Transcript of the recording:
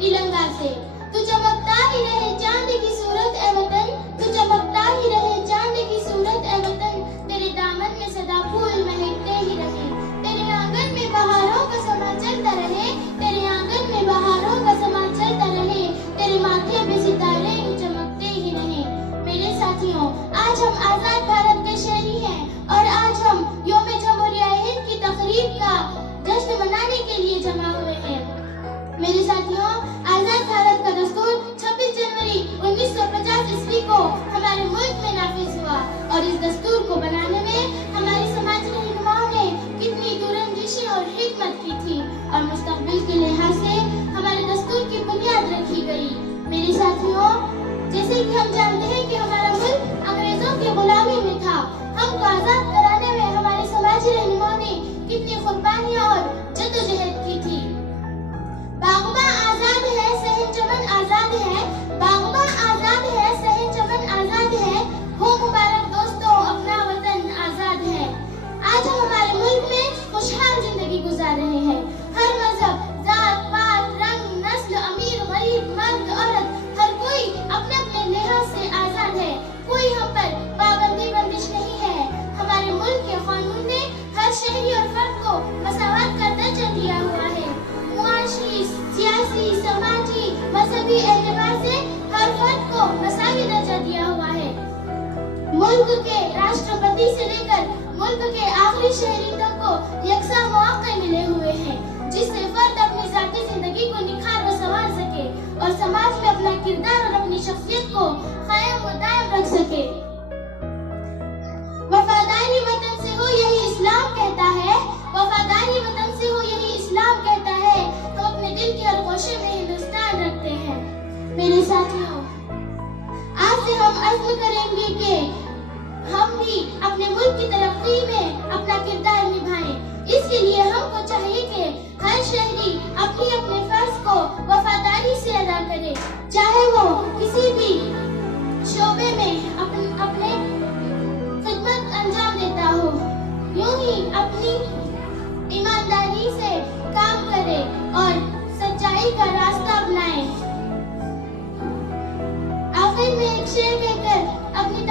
तिलंगा से। तू चमकता ही रहे चांद की सूरत ए वतन, तू चमकता ही रहे चांद की सूरत ए वतन, तेरे दामन में सदा फूल महकते ही रहे, तेरे आंगन में बहारों का समा चलता रहे, तेरे आंगन में बहारों का समा चलता रहे, तेरे माथे पे सितारे यूं चमकते ही रहे। मेरे साथियों, आज हम आजाद भारत के शहरी हैं और आज हम यौम जमहूरिया हिंद की तकरीब का जश्न मनाने के लिए जमा हुए हैं। मेरे साथियों, आजाद भारत का दस्तूर 26 जनवरी 1950 ईस्वी को हमारे मुल्क में नाफिज हुआ और इस दस्तूर को बनाने में हमारे समाज के रहनुमाओं ने कितनी दूरंदेशी और हिकमत की थी और मुस्तकबिल के लिहाज से हमारे दस्तूर की बुनियाद रखी गई। मेरे साथियों, जैसे कि हम जानते हैं कि हमारा मुल्क अंग्रेजों की गुलामी में था, हमको आजाद कराने में हमारे समाजी रहनुमाओं ने कितनी कुर्बानियां और जद्दोजहद की थी। बागबा आजाद है, सहन चमन आजाद है, बागबा आजाद है, सहन चमन आजाद है, हो मुबारक दोस्तों अपना वतन आजाद है। आज हम हमारे मुल्क में खुशहाल जिंदगी गुजार रहे हैं। हर मजहब, जात पात, रंग, नस्ल, अमीर गरीब, मर्द औरत, हर कोई अपने अपने लिहाज से आजाद है। कोई हम पर पाबंदी बंदिश नहीं है। हमारे मुल्क के कानून ने हर शहरी और फर्द को मसावत का दर्जा दिया हुआ है। मुआशी, सियासी, समाजी, मजहबी एतबार से हर फर्द को मसावी दर्जा दिया हुआ है। मुल्क के राष्ट्रपति से लेकर मुल्क के आखिरी शहरी तक को यकसा मौके मिले हुए हैं, जिससे फर्द अपनी जाती जिंदगी को निखार व संवार सके और समाज में अपना किरदार और अपनी शख्सियत को कायम व दायम रख सके। वफादारी वतन से हो यही इस्लाम कहता है, वफादारी वतन से हो यही इस्लाम कहता है, हम अपने दिल के हर गोशे में हिंदुस्तान रखते हैं। मेरे साथियों, आज से हम अज़्म करेंगे कि हम भी अपने मुल्क की तरक्की में अपना किरदार निभाएं। इसके लिए हमको चाहिए कि हर शहरी अपने अपने फर्ज को वफादारी से अदा करे, चाहे वो किसी भी शोबे में अपने खिदमत अंजाम देता हो, यूं ही अपनी ईमानदारी से काम करे और सच्चाई का रास्ता अपनाए। आखिर में एक शेर कहकर अपनी